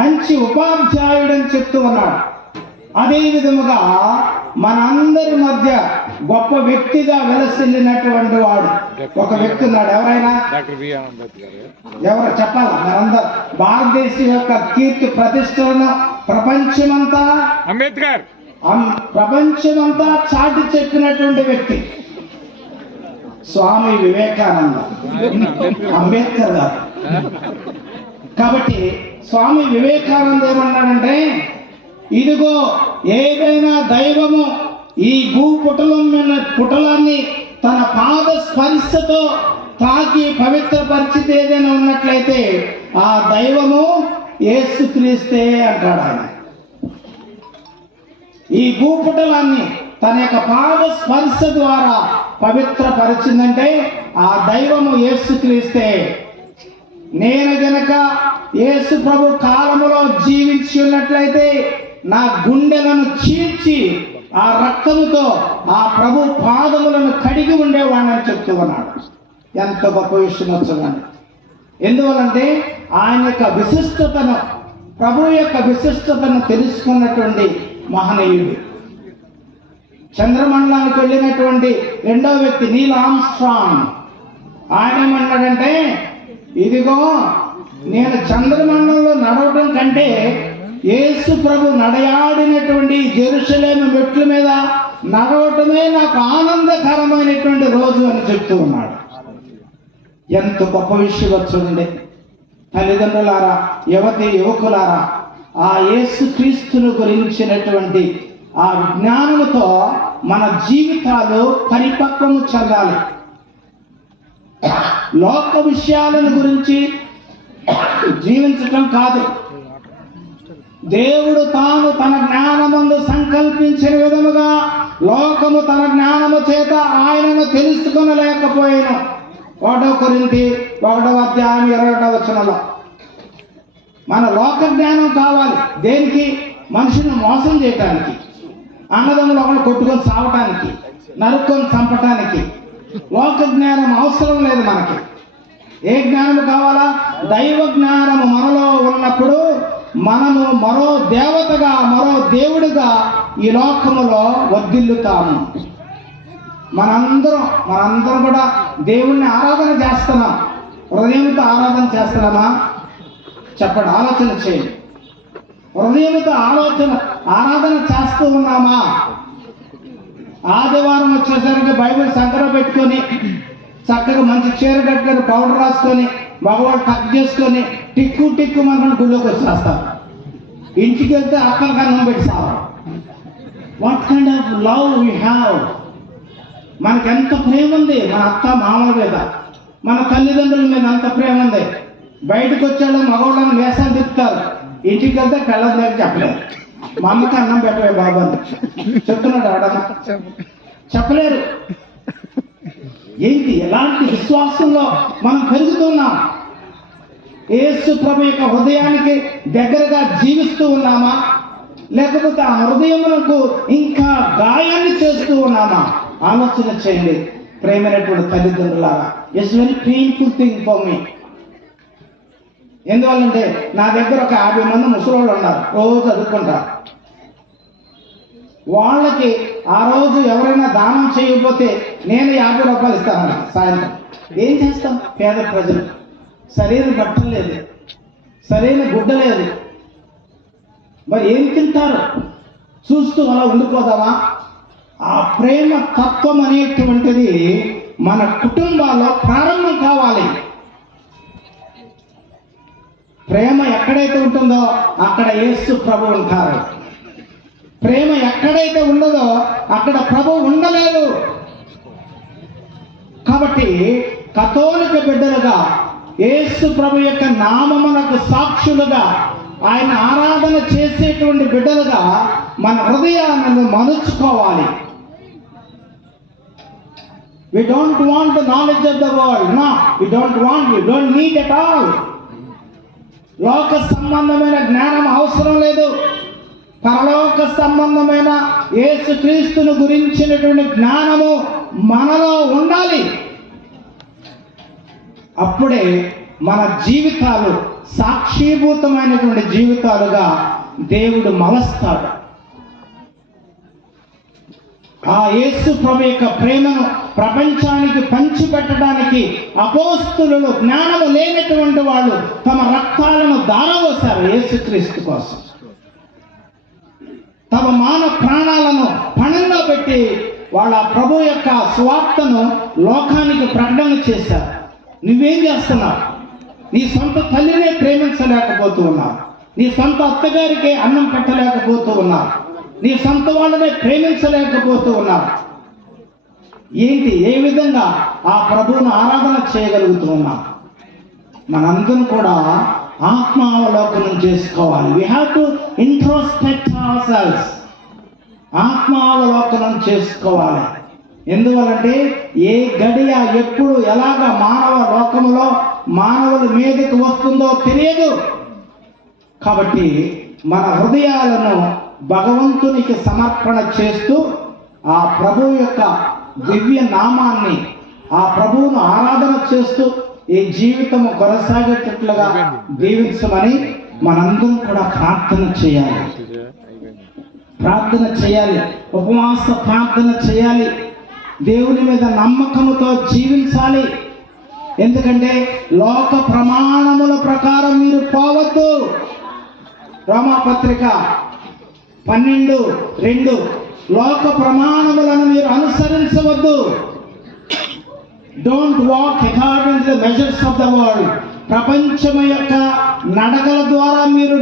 మంచి ఉపాధ్యాయుడు అని చెప్తూ ఉన్నాడు. అదే విధముగా మనందరి మధ్య గొప్ప వ్యక్తిగా వెలసిల్లినటువంటి వాడు ఒక వ్యక్తి ఉన్నాడు. ఎవరైనా ఎవరు చెప్పాలా? మనందరూ భారతదేశం యొక్క కీర్తి ప్రతిష్టలను ప్రపంచమంతా చాటి చెప్పినటువంటి వ్యక్తి స్వామి వివేకానంద, అంబేద్కర్ గారు. కాబట్టి స్వామి వివేకానంద ఏమన్నాడంటే, ఇదిగో ఏదైనా దైవము ఈ పుటలాన్ని తన పాద స్పర్శతో తాకి పవిత్ర పరిస్థితి ఏదైనా ఉన్నట్లయితే ఆ దైవము యేసుక్రీస్తే అంటాడు ఆయన. ఈ భూపుటలాన్ని తన యొక్క పాద స్పర్శ ద్వారా పవిత్ర పరిచిందంటే ఆ దైవము యేసుక్రీస్తే. నేను గనక యేసు ప్రభు కాలములో జీవించి ఉన్నట్లయితే నా గుండెలను చీల్చి ఆ రక్తముతో ఆ ప్రభు పాదములను కడిగి ఉండేవాడిని చెప్తూ ఉన్నాడు. ఎంత గొప్ప విషయం వచ్చునండి. ఎందువల్లంటే ఆయన యొక్క విశిష్టతను, ప్రభు యొక్క విశిష్టతను తెలుసుకున్నటువంటి మహనీయుడు. చంద్రమండలానికి వెళ్ళినటువంటి రెండవ వ్యక్తి నీల్ ఆర్మ్స్ట్రాంగ్. ఆయన ఏమన్నాడంటే, ఇదిగో నేను చంద్రమండలంలో నడవడం కంటే యేసు ప్రభు నడయాడినటువంటి జెరూసలేము మెట్ల మీద నడవటమే నాకు ఆనందకరమైనటువంటి రోజు అని చెప్తూ ఉన్నాడు. ఎంత గొప్ప విషయం చూడండి తల్లిదండ్రులారా, యువకులారా, ఆ యేసు క్రీస్తును గురించినటువంటి ఆ జ్ఞానముతో మన జీవితాలు పరిపక్వము చెందాలి. లోక విషయాలను గురించి జీవించటం కాదు, దేవుడు తాను తన జ్ఞానమందు సంకల్పించిన విధముగా లోకము తన జ్ఞానము చేత ఆయనను తెలుసుకొనలేకపోయాను. 1 కొరింథీ 1:21 మన లోక జ్ఞానం కావాలి. దేనికి? మనుషుని మోసం చేయటానికి, అన్నదమ్ములు ఒకరు కొట్టుకొని సావటానికి, నరుక్కొని చంపటానికి. లోక జ్ఞానం అవసరం లేదు మనకి. ఏ జ్ఞానము కావాలా? దైవ జ్ఞానము మనలో ఉన్నప్పుడు మనము మరో దేవతగా, మరో దేవుడిగా ఈ లోకములో వర్ధిల్లుతాము. మనందరం కూడా దేవుణ్ణి ఆరాధన చేస్తున్నాం. హృదయంతో ఆరాధన చేస్తున్నామా? చెప్పండి, ఆలోచన చేయండి. హృదయంతో ఆరాధన చేస్తూ ఉన్నామా? ఆదివారం వచ్చేసరికి బైబిల్ సంకర పెట్టుకొని చక్కగా మంచి చీర కట్టుకొని పౌడర్ రాసుకొని మగవాళ్ళు టక్ చేసుకొని టిక్కు మనం గుళ్ళోకి వచ్చేస్తారు. ఇంటికి వెళ్తే అక్కడికి అన్నం పెట్టారు. What kind of love we have? మనకి ఎంత ప్రేమ ఉంది మన అత్త మామల మీద, మన తల్లిదండ్రుల మీద అంత ప్రేమ ఉంది. బయటకు వచ్చాడు మగవాళ్ళని వేసాలు తిప్పుతారు, ఇంటికి వెళ్తే పిల్లల దగ్గర చెప్పలేరు. మా అమ్మకి అన్నం పెట్టవే బాబు అని చెప్తున్నాడు. ఆడమ్మ చెప్పలేరు. ఏంటి? ఎలాంటి విశ్వాసంలో మనం పెరుగుతున్నాం? యేసు ప్రభు యొక్క హృదయానికి దగ్గరగా జీవిస్తూ ఉన్నామా? లేకపోతే ఆ హృదయమునకు ఇంకా గాయాన్ని చేస్తూ ఉన్నామా? ఆలోచన చేయండి ప్రేమైనటువంటి తల్లిదండ్రులారా. It's very painful thing for me. ఎందువల్లంటే నా దగ్గర ఒక 50 మంది ముసలోళ్ళు ఉన్నారు, రోజు చదువుకుంటారు. వాళ్ళకి ఆ రోజు ఎవరైనా దానం చేయకపోతే నేను 50 రూపాయలు ఇస్తాను సాయంత్రం. ఏం చేస్తాం? పేద ప్రజలు సరైన బట్టలు లేదు, సరైన గుడ్డ లేదు, మరి ఏం తింటారు? చూస్తూ అలా ఉండిపోదామా? ఆ ప్రేమ తత్వం అనేటువంటిది మన కుటుంబాల్లో ప్రారంభం కావాలి. ప్రేమ ఎక్కడైతే ఉంటుందో అక్కడ యేసు ప్రభు ఉంటారు. ప్రేమ ఎక్కడైతే ఉండదో అక్కడ ప్రభు ఉండలేదు. కాబట్టి కథోలిక బిడ్డలుగా యేసు ప్రభు యొక్క నామమునకు సాక్షులుగా ఆయన ఆరాధన చేసేటువంటి బిడ్డలుగా మన హృదయాలను మలుచుకోవాలి. We don't want the knowledge of the world. No, we don't need at all. లోక సంబంధమైన జ్ఞానం అవసరం లేదు. పరలోక సంబంధమైన యేసుక్రీస్తును గురించినటువంటి జ్ఞానము మనలో ఉండాలి. అప్పుడే మన జీవితాలు సాక్షీభూతమైనటువంటి జీవితాలుగా దేవుడు మలస్తాడు. ఆ యేసు ప్రభు యొక్క ప్రేమను ప్రపంచానికి పంచిపెట్టడానికి అపోస్తులు జ్ఞానము లేనటువంటి వాళ్ళు తమ రక్తాలను దారవోశారు యేసుక్రీస్తు కోసం. తమ మాన ప్రాణాలను పణంగా పెట్టి వాళ్ళ ప్రభు యొక్క స్వార్థను లోకానికి ప్రకటన చేశారు. నువ్వేం చేస్తున్నావు? నీ సొంత తల్లినే ప్రేమించలేకపోతూ ఉన్నావు, నీ సొంత అత్తగారికి అన్నం పెట్టలేకపోతూ ఉన్నావు, నీ సొంత వాళ్ళనే ప్రేమించలేకపోతూ ఉన్నావు. ఏంటి? ఏ విధంగా ఆ ప్రభువును ఆరాధన చేయగలుగుతూ ఉన్నాం? మనందరం కూడా ఆత్మావలోకనం చేసుకోవాలి. We have to introspect ourselves. ఆత్మావలోకనం చేసుకోవాలి. ఎందువలంటే ఏ గడియ ఎప్పుడు ఎలాగ మానవ లోకములో మానవుల మీదకి వస్తుందో తెలియదు. కాబట్టి మన హృదయాలను భగవంతునికి సమర్పణ చేస్తూ ఆ ప్రభువు యొక్క దివ్య నామాన్ని, ఆ ప్రభువును ఆరాధన చేస్తూ ఈ జీవితము కొనసాగేటట్లుగా దీవించమని మనందరం కూడా ప్రార్థన చేయాలి. ఉపవాస ప్రార్థన చేయాలి. దేవుని మీద నమ్మకముతో జీవించాలి. ఎందుకంటే లోక ప్రమాణముల ప్రకారం మీరు పోవద్దు. రోమాపత్రిక 12:2 లోక ప్రమాణములను మీరు అనుసరించవద్దు. Don't walk according to the measures of the world. ప్రపంచము యొక్క నడకల ద్వారా మీరు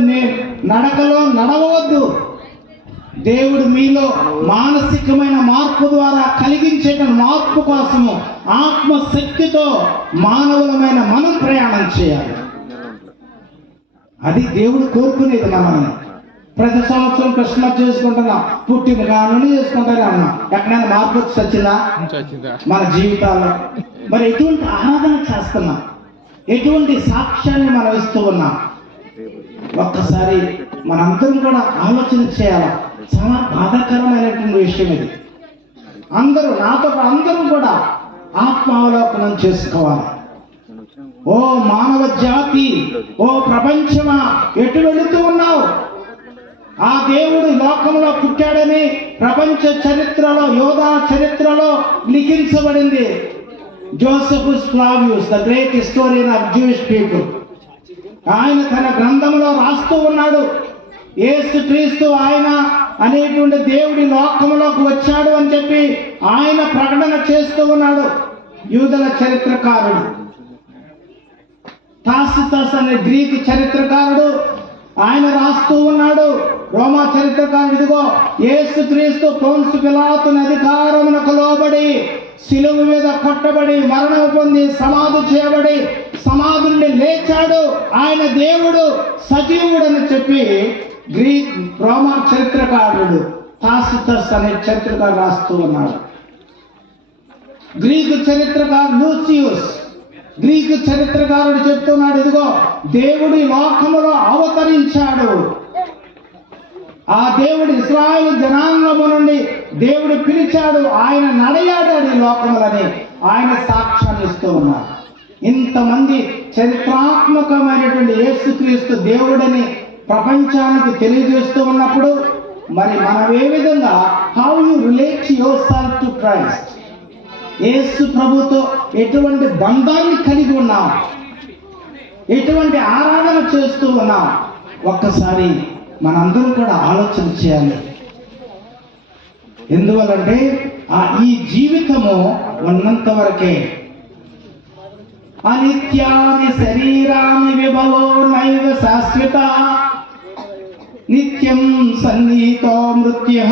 నడకలో నడవవద్దు. దేవుడు మీలో మానసికమైన మార్పు ద్వారా కలిగించే మార్పు కోసము ఆత్మశక్తితో మానవులమైన మనం ప్రయాణం చేయాలి. అది దేవుడు కోరుకునేది. మనల్ని ప్రతి సంవత్సరం క్రిస్మస్ చేసుకుంటున్నాం, పుట్టిన కానుండి చేసుకుంటానే ఉన్నాం. ఎక్కడైనా మార్పు వచ్చి వచ్చిందా మన జీవితాల్లో? మరి ఎటువంటి ఆరాధన చేస్తున్నాం? ఎటువంటి సాక్ష్యాన్ని మనం ఇస్తూ ఉన్నాం? ఒక్కసారి మనందరం కూడా ఆలోచన చేయాలి. చాలా బాధాకరమైనటువంటి విషయం ఇది. అందరూ కూడా ఆత్మావలోకనం చేసుకోవాలి. ఓ మానవ జాతి, ఓ ప్రపంచమా, ఎటు వెళుతూ ఉన్నావు? ఆ దేవుడు లోకంలో పుట్టాడని ప్రపంచ చరిత్రలో, యోధా చరిత్రలో లిఖించబడింది. Josephus Flavius, the great historian of Jewish people, ఆయన తన గ్రంథంలో రాస్తూ ఉన్నాడు, యేసుక్రీస్తు ఆయన అనేటువంటి దేవుడి లోకంలోకి వచ్చాడు అని చెప్పి ఆయన ప్రకటన చేస్తూ ఉన్నాడు. యూదుల చరిత్రకారుడు తాసితస్ అనే గ్రీకు చరిత్రకారుడు ఆయన రాస్తూ ఉన్నాడు. రోమా చరిత్రకారుడు ఇదిగో యేసుక్రీస్తు పొన్సు పిలాతుని అధికారమునకు లోబడి శిలువ మీద కొట్టబడి మరణం పొంది సమాధి చేయబడి సమాధి నుండి లేచాడు, ఆయన దేవుడు సజీవుడు అని చెప్పి రోమా చరిత్రకారుడు తాసితస్ అనే చరిత్రకారుడు రాస్తూ ఉన్నాడు. గ్రీకు చరిత్రకారుడు లూసియస్, గ్రీకు చరిత్రకారుడు చెప్తున్నాడు, ఇదిగో దేవుడి లోకములో అవతరించాడు, ఆ దేవుడు ఇశ్రాయేలు జనాంగము నుండి దేవుడు పిలిచాడు, ఆయన నడయాడాడు ఈ లోకములని ఆయన సాక్ష్యాన్ని ఇస్తూ ఉన్నారు. ఇంతమంది చరిత్రాత్మకమైనటువంటి యేసుక్రీస్తు దేవుడని ప్రపంచానికి తెలియజేస్తూ ఉన్నప్పుడు మరి మనం ఏ విధంగా how you relate yourself to Christ, యేసు ప్రభుతో ఎటువంటి బంధాన్ని కలిగి ఉన్నాం, ఎటువంటి ఆరాధన చేస్తూ ఉన్నాం, ఒక్కసారి మనందరం కూడా ఆలోచన చేయాలి. ఎందువల్లంటే ఈ జీవితము ఉన్నంత వరకే. అనిత్యాని శరీరాని విభవో నైవ శాశ్వత, నిత్యం సన్నిహితో మృత్యు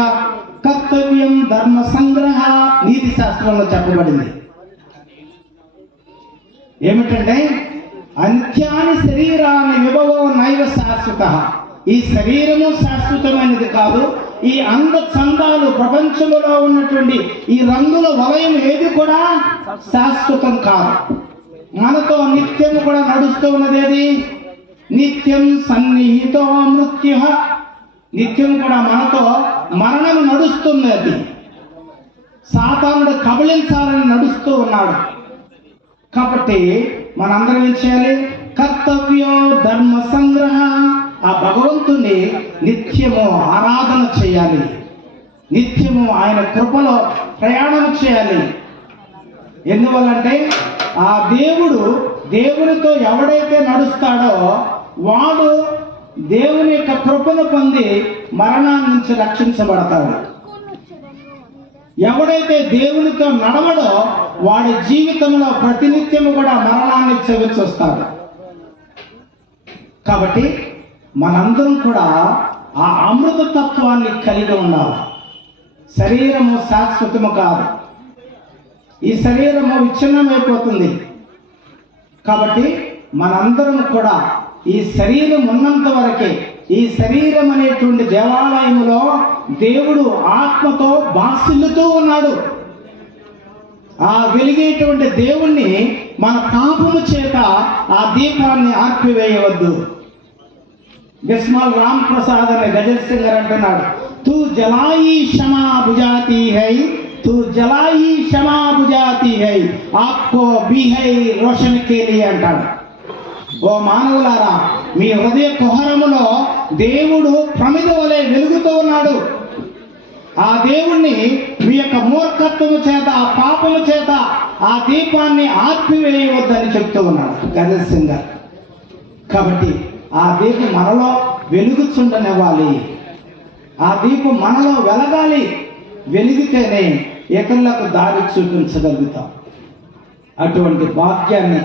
కర్తవ్యం ధర్మ సంగ్రహ. నీతి శాస్త్రంలో చెప్పబడింది ఏమిటంటే అనిత్యాని శరీరాన్ని విభవో నైవ శాశ్వత. ఈ శరీరము శాశ్వతమైనది కాదు. ఈ అంద చందాలు ప్రపంచంలో ఉన్నటువంటి ఈ రంగుల వలయం ఏది కూడా శాశ్వతం కాదు. మనతో నిత్యం కూడా నడుస్తూ ఉన్నది ఏది? నిత్యం సన్నిహితో మృత్యు. నిత్యం కూడా మనతో మరణం నడుస్తున్నది. సాతానుడు కబళించాలని నడుస్తూ ఉన్నాడు. కాబట్టి మనందరం ఏం చేయాలి? కర్తవ్యో ధర్మ సంగ్రహ. ఆ భగవంతుని నిత్యము ఆరాధన చేయాలి, నిత్యము ఆయన కృపలో ప్రయాణం చేయాలి. ఎందువల్లంటే ఆ దేవునితో ఎవడైతే నడుస్తాడో వాడు దేవుని యొక్క కృపను పొంది మరణాన్ని నుంచి రక్షించబడతాడు. ఎవడైతే దేవునితో నడవడో వాడి జీవితంలో ప్రతినిత్యము కూడా మరణాన్ని చవిచూస్తాడు. కాబట్టి మనందరం కూడా ఆ అమృత తత్వాన్ని కలిగి ఉండాలి. శరీరము శాశ్వతము కాదు. ఈ శరీరము విచ్ఛిన్నమైపోతుంది. కాబట్టి మనందరం కూడా ఈ శరీరం ఉన్నంత వరకే, ఈ శరీరం అనేటువంటి దేవాలయములో దేవుడు ఆత్మతో బాసిల్లుతూ ఉన్నాడు. ఆ వెలిగేటువంటి దేవుణ్ణి మన పాపము చేత ఆ దీపాన్ని ఆర్పివేయవద్దు. బిస్మాల్ రామ్ ప్రసాద్ అనే గజల్ సింగర్ అంటున్నాడు, తూ జలాయి క్షమా బుజాతి హై, తూ జలాయి క్షమా బుజాతి హై, ఆప్కో బి హై రోషన్ కేలి అంటాడు. ఓ మానవులారా, మీ హృదయ కుహరములో దేవుడు ప్రమిద వలె వెలుగుతూ ఉన్నాడు. ఆ దేవుణ్ణి మీ యొక్క మూర్ఖత్వము చేత, ఆ పాపము చేత ఆ దీపాన్ని ఆర్పివేయవద్దని చెప్తూ ఉన్నాడు గజల్ సింగర్. కాబట్టి ఆ దీపం మనలో వెలుగుచుండనివ్వాలి. ఆ దీపం మనలో వెలగాలి. వెలిగితేనే ఇతరులకు దారి చూపించగలుగుతాం. అటువంటి భాగ్యాన్ని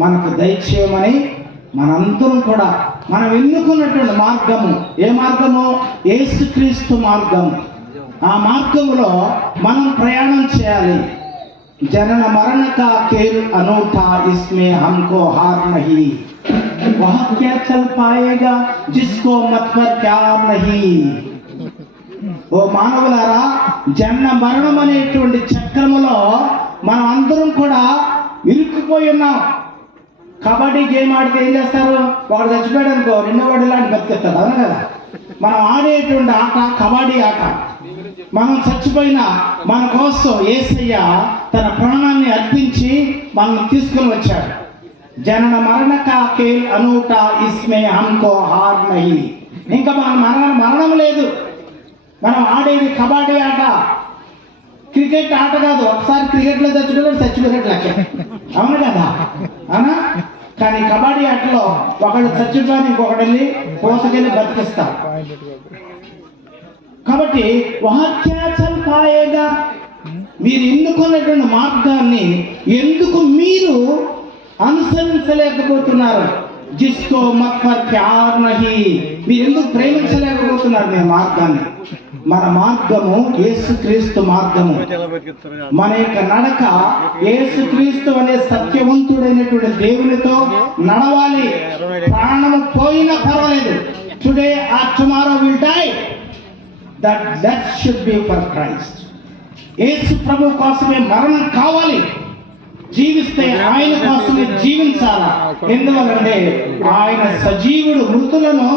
మనకు దయచేయమని మనందరం కూడా మనం ఎన్నుకున్నటువంటి మార్గము ఏ మార్గము? యేసుక్రీస్తు మార్గము. ఆ మార్గములో మనం ప్రయాణం చేయాలి. జనన మరణ का खेल अनूठा, इसमें हमको हार नहीं, वह क्या चल पाएगा जिसको मत पर प्यार नहीं. ఓ మానవులారా, జన్మ మరణం అనేటువంటి చక్రములో మనం అందరం కూడా ఇరుక్కుపోయి ఉన్నాం. కబడ్డీ గేమ్ ఆడితే ఏం చేస్తారు? వాడు చచ్చిపోయాడు అనుకో, రెండో వాడు ఇలాంటి బతికేస్తాడు, అవును కదా? మనం ఆడేటువంటి ఆట కబడ్డీ ఆట. మనం చచ్చిపోయినా మన కోసం యేసయ్య తన ప్రాణాన్ని అర్పించి మనల్ని తీసుకుని వచ్చాడు. జనన మరణ का खेल अनूठा, इसमें हमको हार नहीं. ఇంకా మన మరణం లేదు. మనం ఆడేది కబడ్డీ ఆట, క్రికెట్ ఆట కాదు. ఒకసారి క్రికెట్లో చచ్చిపోయినట్టు లెక్క, అవును కదా? అవునా? కానీ కబడ్డీ ఆటలో ఒకళ్ళు చచ్చిపోయి ఇంకొకటి వెళ్ళి కోసకెళ్ళి బతికిస్తారు. కాబట్టి వాక్యాచల్పాయేగా మీరు ఎన్నుకున్నటువంటి మార్గాన్ని ఎందుకు మీరు అనుసరించలేకపోతున్నారు? జిస్కో మత్ పర్ ప్యార్ నహీ, మీరు ఎందుకు ప్రేమించలేకపోతున్నారు మీ మార్గాన్ని? మన మార్గము యేసుక్రీస్తు మార్గము. మన యొక్క నడక యేసుక్రీస్తు అనే సత్యవంతుడైనటువంటి దేవునితో నడవాలి. ప్రాణము పోయినా పర్వాలేదు. Today or tomorrow will die, that death should be for Christ. యేసు ప్రభు కోసమే మరణం కావాలి. జీవిస్తే ఆయన కోసమే జీవించాలా. ఎందువల్లంటే ఆయన సజీవుడు, మృతులను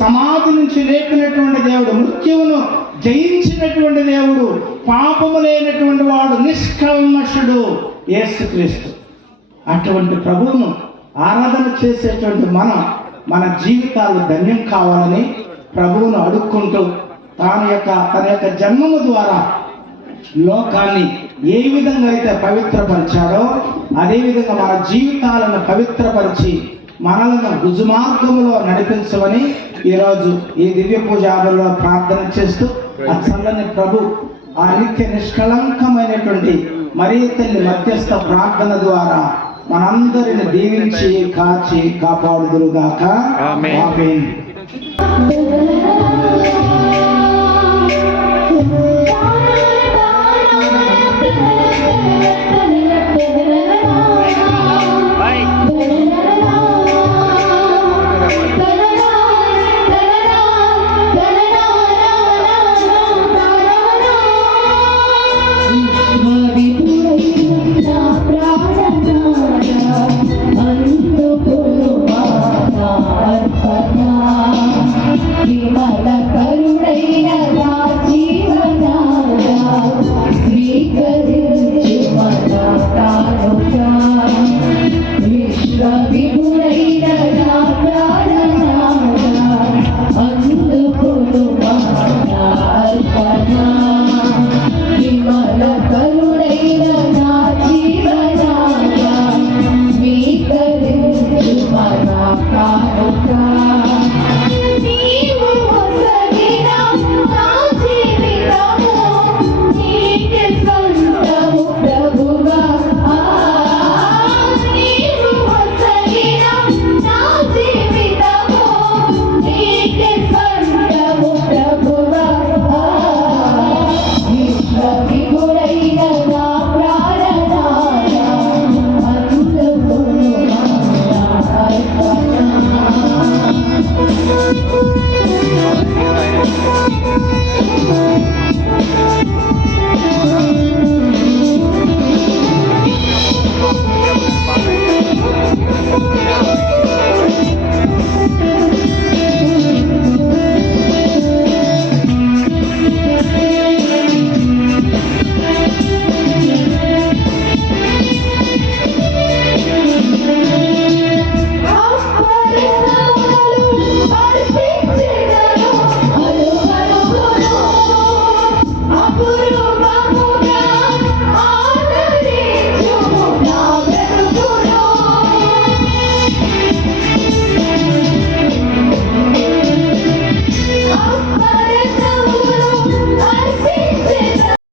సమాధి నుంచి లేపినటువంటి దేవుడు, మృత్యువును జయించినటువంటి దేవుడు, పాపము లేనటువంటి వాడు, నిష్కల్మషుడు యేసుక్రీస్తు. అటువంటి ప్రభువును ఆరాధన చేసేటువంటి మన జీవితాలు ధన్యం కావాలని ప్రభువును అడుక్కుంటూ తన యొక్క జన్మము ద్వారా లోకాన్ని ఏ విధంగా అయితే పవిత్రపరిచాడో అదేవిధంగా మన జీవితాలను పవిత్రపరిచి మనలను రుజుమార్గములో నడిపించమని ఈరోజు ఈ దివ్య పూజలో ప్రార్థన చేస్తూ ఆ చల్లని ప్రభు ఆ నిత్య నిష్కళంకమైనటువంటి మరియ తల్లి మధ్యస్థ ప్రార్థన ద్వారా మనందరిని దీవించి కాచి కాపాడుదురుగాక. ఆమేన్.